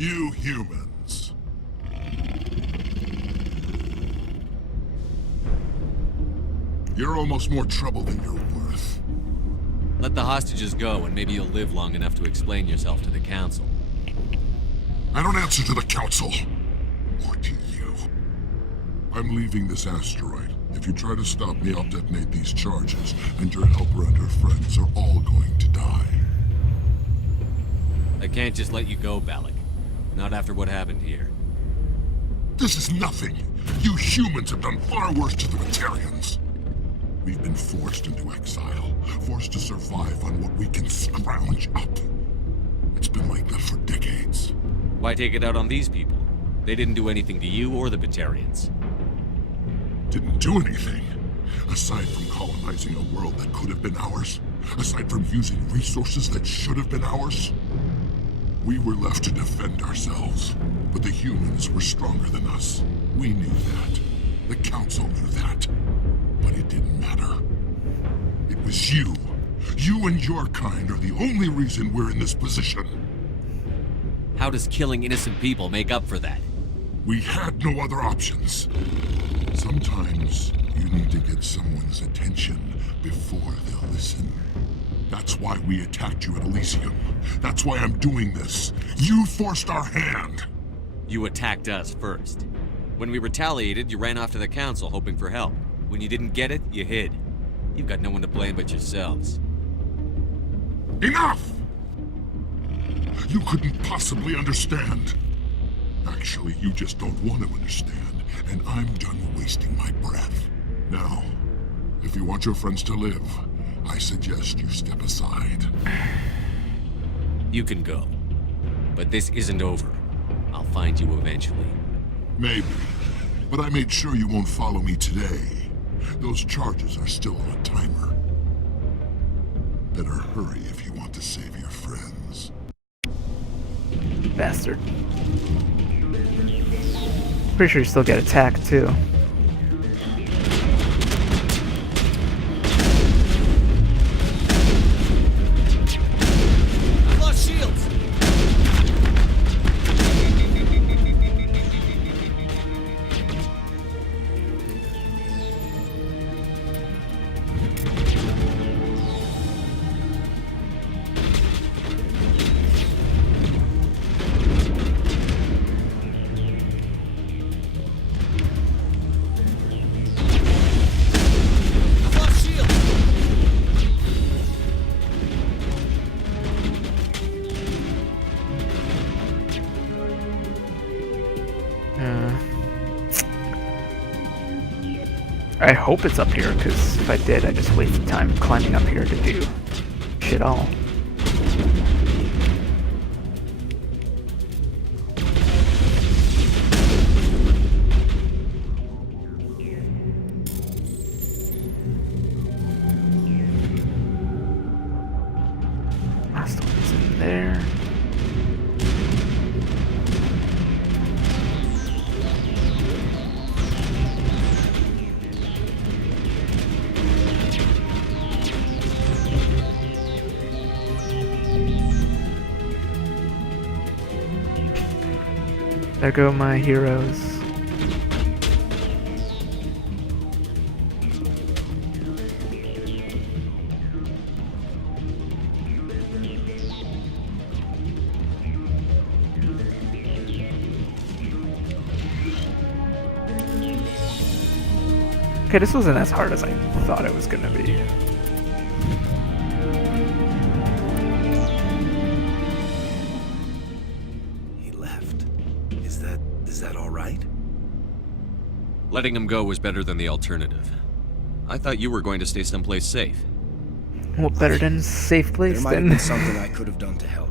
You humans. You're almost more trouble than you're worth. Let the hostages go, and maybe you'll live long enough to explain yourself to the Council. I don't answer to the Council. Or to you. I'm leaving this asteroid. If you try to stop me, I'll detonate these charges, and your helper and her friends are all going to die. I can't just let you go, Balak. Not after what happened here. This is nothing. You humans have done far worse to the Batarians. We've been forced into exile, forced to survive on what we can scrounge up. It's been like that for decades. Why take it out on these people? They didn't do anything to you or the Batarians. Didn't do anything. Aside from colonizing a world that could have been ours. Aside from using resources that should have been ours. We were left to defend ourselves. But the humans were stronger than us. We knew that. The Council knew that. But it didn't matter. It was you. You and your kind are the only reason we're in this position. How does killing innocent people make up for that? We had no other options. Sometimes you need to get someone's attention before they'll listen. That's why we attacked you at Elysium. That's why I'm doing this. You forced our hand. You attacked us first. When we retaliated, you ran off to the Council hoping for help. When you didn't get it, you hid. You've got no one to blame but yourselves. Enough! You couldn't possibly understand. Actually, you just don't want to understand, and I'm done wasting my breath. Now, if you want your friends to live, I suggest you step aside. You can go. But this isn't over. I'll find you eventually. Maybe. But I made sure you won't follow me today. Those charges are still on a timer. Better hurry if you want to save your friends. Bastard. Pretty sure you still get attacked, too. I've lost shields! I hope it's up here, because if I did, I just wasted time climbing up here to do shit all. Last one's in there. There go my heroes. Okay, this wasn't as hard as I thought it was gonna be. Is that all right? Letting him go was better than the alternative. I thought you were going to stay someplace safe. What better than safe place There might have than been something I could have done to help.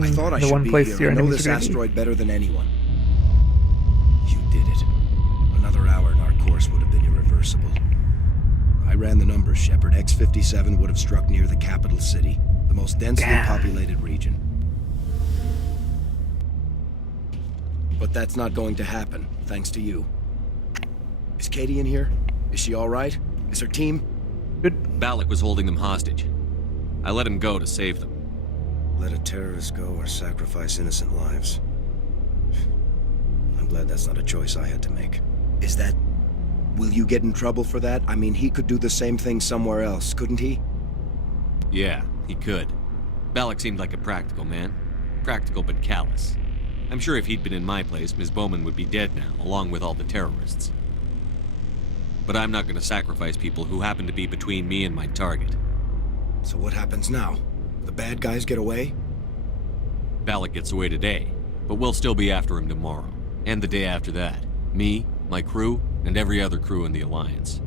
I thought I the should one be place here. your I know enemies this are gonna be. asteroid better than anyone. You did it. Another hour and our course would have been irreversible. I ran the numbers, Shepard. X-57 would have struck near the capital city, the most densely populated region. But that's not going to happen, thanks to you. Is Katie in here? Is she all right? Is her team? Good. Balak was holding them hostage. I let him go to save them. Let a terrorist go or sacrifice innocent lives. glad that's not a choice I had to make. Is that... Will you get in trouble for that? I mean, he could do the same thing somewhere else, couldn't he? Yeah, he could. Balak seemed like a practical man. Practical but callous. I'm sure if he'd been in my place, Ms. Bowman would be dead now, along with all the terrorists. But I'm not going to sacrifice people who happen to be between me and my target. So what happens now? The bad guys get away? Balak gets away today, but we'll still be after him tomorrow. And the day after that. Me, my crew, and every other crew in the Alliance.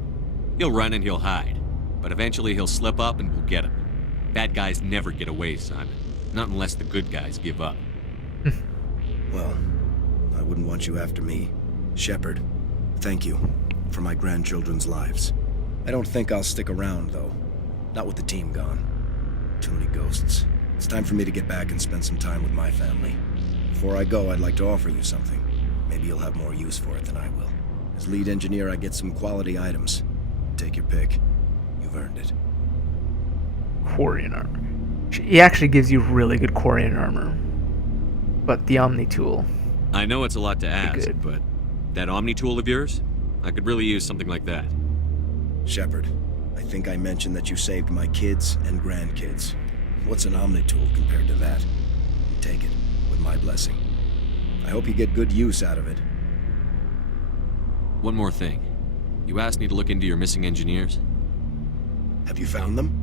He'll run and he'll hide, but eventually he'll slip up and we'll get him. Bad guys never get away, Simon. Not unless the good guys give up. Well, I wouldn't want you after me. Shepard, thank you for my grandchildren's lives. I don't think I'll stick around, though. Not with the team gone. Too many ghosts. It's time for me to get back and spend some time with my family. Before I go, I'd like to offer you something. Maybe you'll have more use for it than I will. As lead engineer, I get some quality items. Take your pick. You've earned it. Quarian armor. He actually gives you really good Quarian armor. But the Omni tool. I know it's a lot to ask, good. but that Omni tool of yours? I could really use something like that. Shepard, I think I mentioned that you saved my kids and grandkids. What's an Omni tool compared to that? Take it, with my blessing. I hope you get good use out of it. One more thing. You asked me to look into your missing engineers? Have you found them?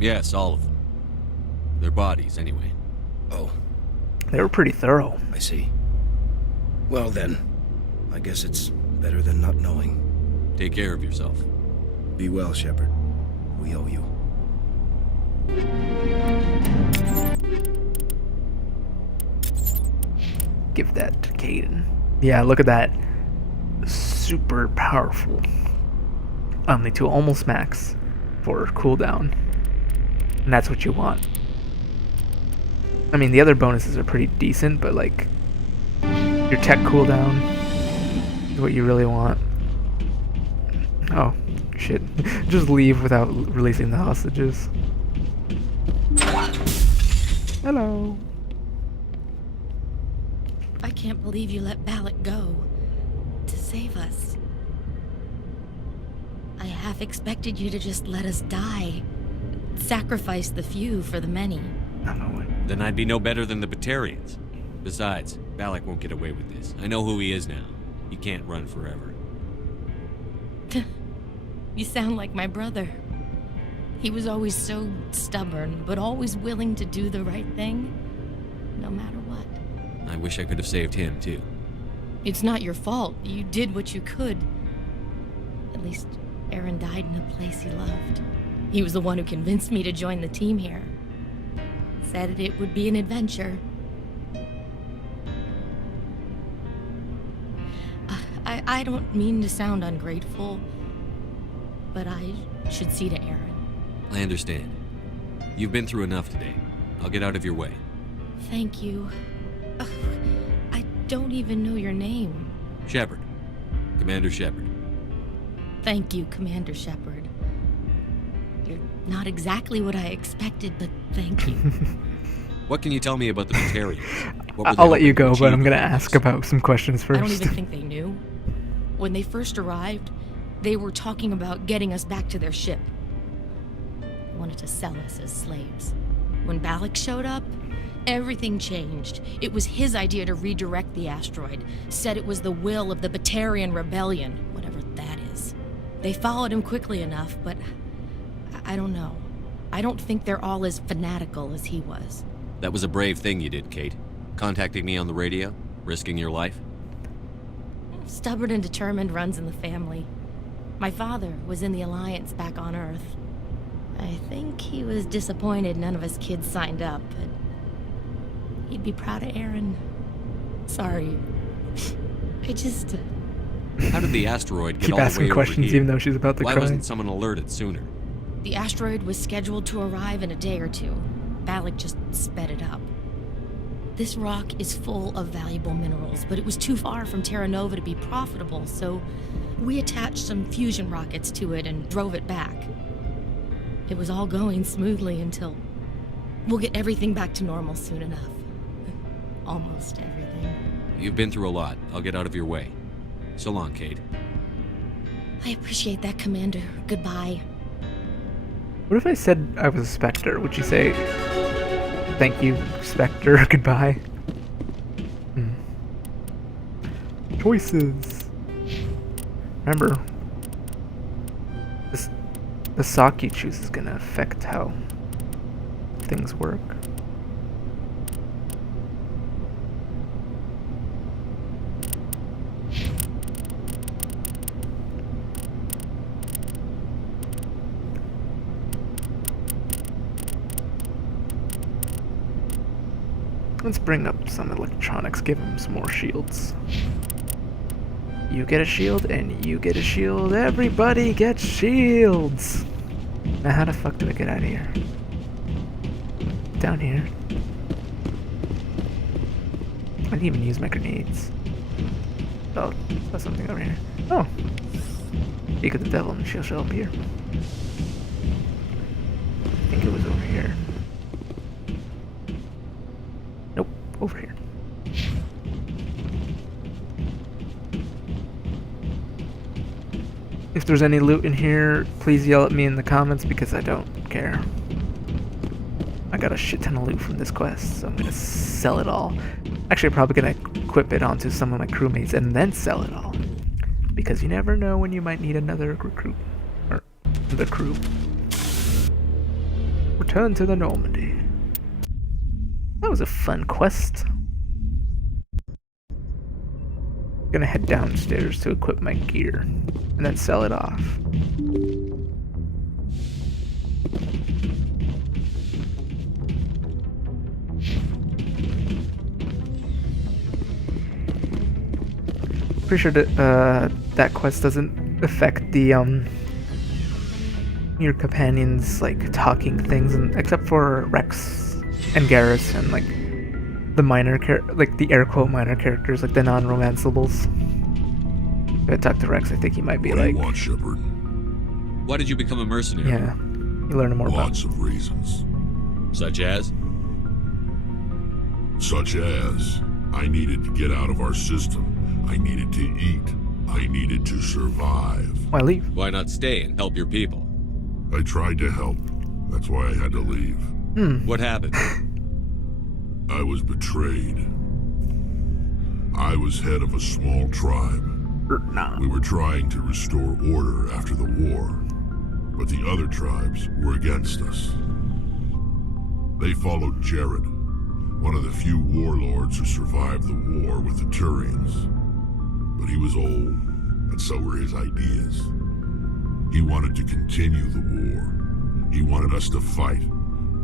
Yes, all of them. Their bodies, anyway. Oh, They were pretty thorough. I see. Well then, I guess it's better than not knowing. Take care of yourself. Be well, Shepard. We owe you. Give that to Caden. Yeah, look at that. Super powerful Omni tool, almost max for cooldown. And that's what you want. I mean, the other bonuses are pretty decent, but like your tech cooldown is what you really want. Oh, shit. Just leave without releasing the hostages. Hello. I can't believe you let Balak go to save us. I half expected you to just let us die. Sacrifice the few for the many. I don't know what. Then I'd be no better than the Batarians. Besides, Balak won't get away with this. I know who he is now. He can't run forever. You sound like my brother. He was always so stubborn, but always willing to do the right thing, no matter what. I wish I could have saved him, too. It's not your fault. You did what you could. At least, Aaron died in a place he loved. He was the one who convinced me to join the team here. Said it would be an adventure. I don't mean to sound ungrateful, but I should see to Aaron. I understand. You've been through enough today. I'll get out of your way. Thank you. Ugh, I don't even know your name. Shepard. Commander Shepard. Thank you, Commander Shepard. You're not exactly what I expected, but thank you. What can you tell me about the Batarians? What were they I'll let you hoping to go, but I'm achieve gonna with ask this? about some questions first. I don't even think they knew. When they first arrived, they were talking about getting us back to their ship. They wanted to sell us as slaves. When Balak showed up, everything changed. It was his idea to redirect the asteroid. Said it was the will of the Batarian Rebellion, whatever that is. They followed him quickly enough, but I don't know. I don't think they're all as fanatical as he was. That was a brave thing you did, Kate. Contacting me on the radio, risking your life. Stubborn and determined runs in the family. My father was in the Alliance back on Earth. I think he was disappointed none of us kids signed up, but he'd be proud of Aaron. Sorry. I just... How did the asteroid get Keep all the way asking over questions here? even though she's about to Why cry. wasn't someone alerted sooner? The asteroid was scheduled to arrive in a day or two. Balak just sped it up. This rock is full of valuable minerals, but it was too far from Terra Nova to be profitable, so we attached some fusion rockets to it and drove it back. It was all going smoothly until... We'll get everything back to normal soon enough. Almost everything. You've been through a lot. I'll get out of your way. So long, Cade. I appreciate that, Commander. Goodbye. What if I said I was a Spectre? Would you say, thank you, Spectre, goodbye? Choices. Remember, the sock you choose is gonna affect how things work. Let's bring up some electronics, give him some more shields. You get a shield, and you get a shield. Everybody gets shields! Now how the fuck do I get out of here? Down here. I didn't even use my grenades. Oh, saw something over here. Oh! Speak of the devil and she'll show up here. I think it was over here. Nope, over here. If there's any loot in here, please yell at me in the comments because I don't care. I got a shit ton of loot from this quest, so I'm gonna sell it all. Actually, I'm probably gonna equip it onto some of my crewmates and then sell it all. Because you never know when you might need another recruit. Or the crew. Return to the Normandy. That was a fun quest. Gonna head downstairs to equip my gear and then sell it off. Pretty sure that that quest doesn't affect the your companions like talking things, and except for Rex and Garrus and like the minor like the air quote minor characters, like the non-romanceables. If I talk to Rex, I think he might be What like. do you want, Shepard? Why did you become a mercenary? Yeah, you learn more Lots of reasons. Such as? Such as, I needed to get out of our system. I needed to eat. I needed to survive. Why leave? Why not stay and help your people? I tried to help. That's why I had to leave. What happened? I was betrayed. I was head of a small tribe. Nah. We were trying to restore order after the war, but the other tribes were against us. They followed Jared, one of the few warlords who survived the war with the Turians. But he was old, and so were his ideas. He wanted to continue the war. He wanted us to fight.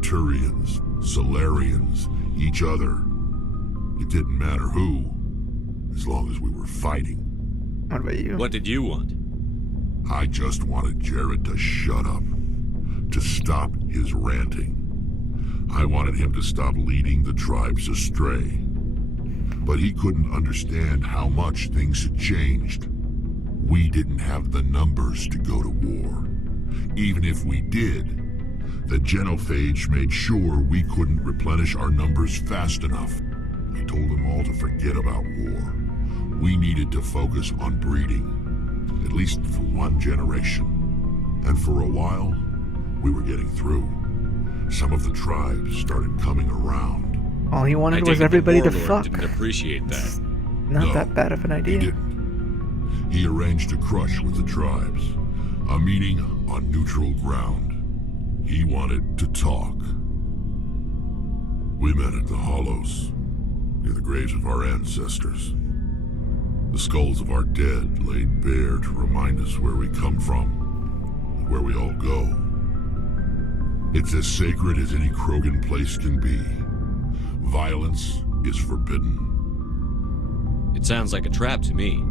Turians, Solarians, each other. It didn't matter who, as long as we were fighting. What about you? What did you want? I just wanted Jared to shut up, to stop his ranting. I wanted him to stop leading the tribes astray. But he couldn't understand how much things had changed. We didn't have the numbers to go to war. Even if we did, the genophage made sure we couldn't replenish our numbers fast enough. I told them all to forget about war. We needed to focus on breeding, at least for one generation. And for a while, we were getting through. Some of the tribes started coming around. All he I wanted take was it everybody the to warlord fuck. didn't appreciate that. Not No, that bad of an He idea. didn't. He arranged a crush with the tribes, a meeting on neutral ground. He wanted to talk. We met at the Hollows, near the graves of our ancestors. The skulls of our dead laid bare to remind us where we come from, and where we all go. It's as sacred as any Krogan place can be. Violence is forbidden. It sounds like a trap to me.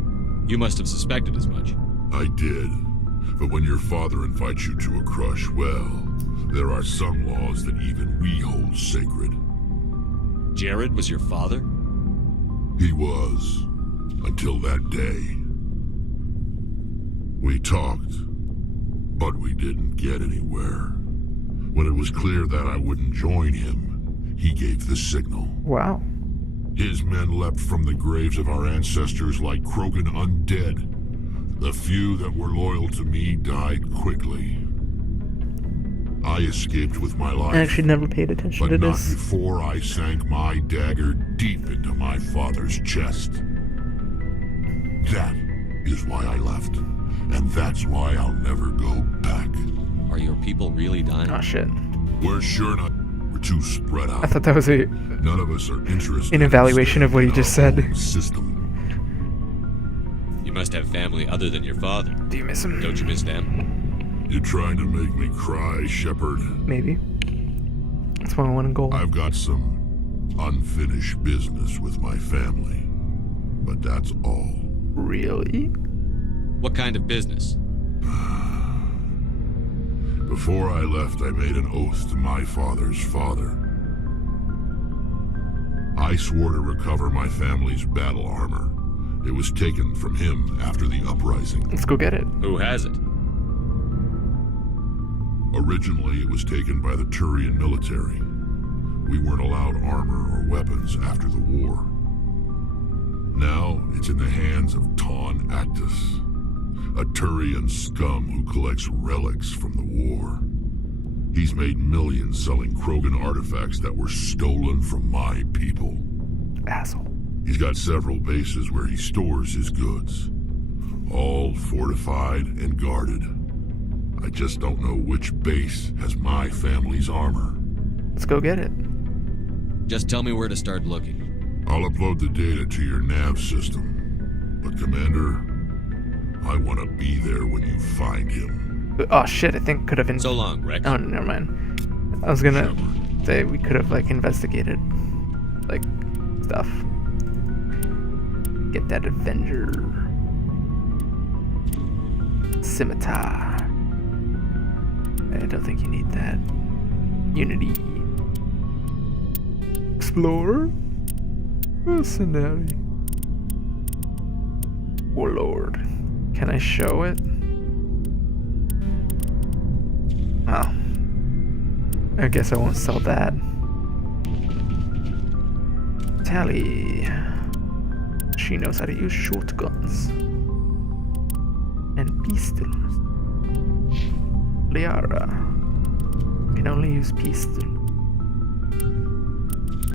You must have suspected as much. I did. But when your father invites you to a crush, well, there are some laws that even we hold sacred. Jared was your father? He was, until that day. We talked, but we didn't get anywhere. When it was clear that I wouldn't join him, he gave the signal. Wow. His men leapt from the graves of our ancestors like Krogan undead. The few that were loyal to me died quickly. I escaped with my life. I actually never paid attention but to not this. before I sank my dagger deep into my father's chest. That is why I left. And that's why I'll never go back. Are your people really dying? Oh shit. We're sure not. We're too spread out. I thought that was a None of us are interested an evaluation in of what he staying just in our said. own system. You must have family other than your father. Do you miss him? Don't you miss them? You're trying to make me cry, Shepard. Maybe. That's why I want to go. I've got some unfinished business with my family. But that's all. Really? What kind of business? Before I left, I made an oath to my father's father. I swore to recover my family's battle armor. It was taken from him after the uprising. Let's go get it. Who has it? Originally, it was taken by the Turian military. We weren't allowed armor or weapons after the war. Now, it's in the hands of Ton Actus, a Turian scum who collects relics from the war. He's made millions selling Krogan artifacts that were stolen from my people. Asshole. He's got several bases where he stores his goods, all fortified and guarded. I just don't know which base has my family's armor. Let's go get it. Just tell me where to start looking. I'll upload the data to your nav system. But Commander, I want to be there when you find him. Oh shit, I think could have been. So long, Rex. Oh, never mind. I was gonna Shepard. say we could have like investigated like stuff. Get that Avenger scimitar. I don't think you need that. Unity. Explorer. Mercenary. Warlord. Can I show it? Oh. I guess I won't sell that. Tally. She knows how to use shotguns. And pistols. Liara can only use pistols.